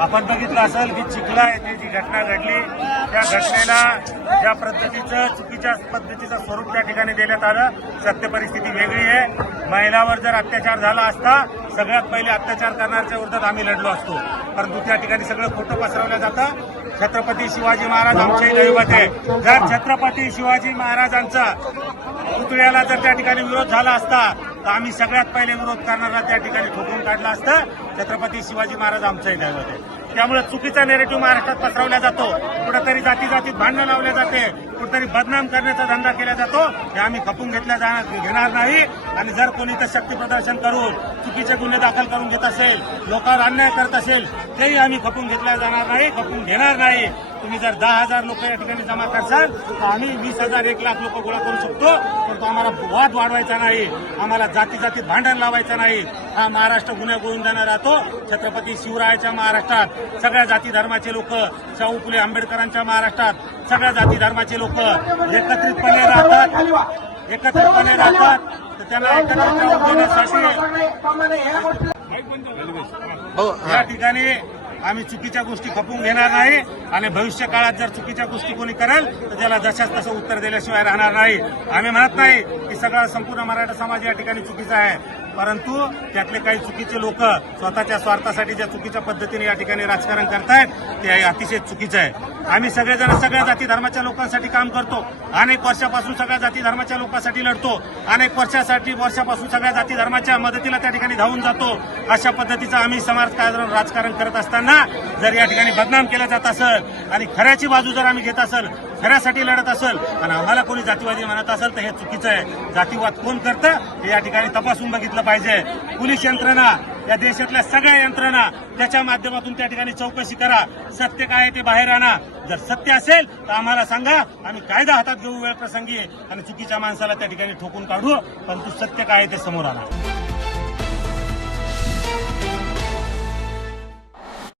आपण बघितलं असेल की चिखला येथे जी घटना घडली त्या घटनेला ज्या पद्धतीचं चुकीच्या पद्धतीचं स्वरूप त्या ठिकाणी देण्यात आलं, सत्य परिस्थिती वेगळी आहे। महिलावर जर अत्याचार झाला असता सगळ्यात पहिले अत्याचार करणाऱ्याच्या विरोधात आम्ही लढलो असतो, परंतु त्या ठिकाणी सगळं खोटं पसरवलं जातं। छत्रपती शिवाजी महाराज आमचेही दैवत आहे। जर छत्रपती शिवाजी महाराजांचा पुतळ्याला जर त्या ठिकाणी विरोध झाला असता तर आम्ही सगळ्यात पहिले विरोध करणारा त्या ठिकाणी ठोकून काढला असतं। छत्रपती शिवाजी महाराज आमचंही दैवत आहे। त्यामुळे चुकीचा नेरेटिव्ह महाराष्ट्रात पसरवला जातो, कुठेतरी जातीजातीत भांडणं लावले जाते, कुठेतरी बदनाम करण्याचा धंदा केला जातो, हे आम्ही खपून घेणार नाही। आणि जर कोणी तर शक्ती प्रदर्शन करून चुकीचे गुन्हे दाखल करून घेत असेल, लोकांवर अन्याय करत असेल, तेही आम्ही खपून घेतल्या जाणार नाही, खपून घेणार नाही। तुम्ही जर 10,000 लोक या ठिकाणी जमा करसाल तर आम्ही 20,000 1 लाख लोक गोळा करू शकतो, परंतु आम्हाला वाद वाढवायचा नाही, आम्हाला जातीजातीत भांडण लावायचं नाही। हा महाराष्ट्र गुन्हे गोविंदाने राहतो। छत्रपती शिवरायाच्या महाराष्ट्रात सगळ्या जाती धर्माचे लोक, शाहू फुले आंबेडकरांच्या महाराष्ट्रात सगळ्या जाती धर्माचे लोक एकत्रितपणे राहतात, तर त्यांना एकत्रित राहून देण्यासाठी या ठिकाणी आम्ही चुकीच्या गोष्टी खपून घेणार नाही। आणि भविष्य काळात जर चुकीच्या गोष्टी कोणी करेल तर त्याला जशाच तसं उत्तर दिल्याशिवाय राहणार नाही। आम्ही म्हणत नाही की सगळा संपूर्ण मराठा समाज या ठिकाणी चुकीचा आहे, परंतु त्यातले काही चुकीचे लोक स्वतःच्या स्वार्थासाठी ज्या चुकीच्या पद्धतीने या ठिकाणी राजकारण करतायत ते अतिशय चुकीचं आहे। आम्ही सगळेजण सगळ्या जाती धर्माच्या लोकांसाठी काम करतो, अनेक वर्षापासून सगळ्या जाती धर्माच्या लोकांसाठी लढतो, अनेक वर्षापासून सगळ्या जाती धर्माच्या मदतीला त्या ठिकाणी धावून जातो। अशा पद्धतीचं आम्ही समाजकारण राजकारण करत असताना जर या ठिकाणी बदनाम केलं जात असेल आणि खऱ्याची बाजू जर आम्ही घेत असेल, खऱ्यासाठी लढत असेल आणि आम्हाला कोणी जातीवादी म्हणत असेल तर हे चुकीचं आहे। जातीवाद कोण करतं हे या ठिकाणी तपासून बघितलं पाहिजे। पोलीस यंत्रणा, या देशातल्या सगळ्या यंत्रणा त्याच्या माध्यमातून त्या ठिकाणी चौकशी करा, सत्य काय आहे ते बाहेर आणा। जर सत्य असेल तर आम्हाला सांगा, आम्ही कायदा हातात घेऊ वेळ प्रसंगी आणि चुकीच्या माणसाला त्या ठिकाणी ठोकून काढू, परंतु सत्य काय आहे ते समोर आणा।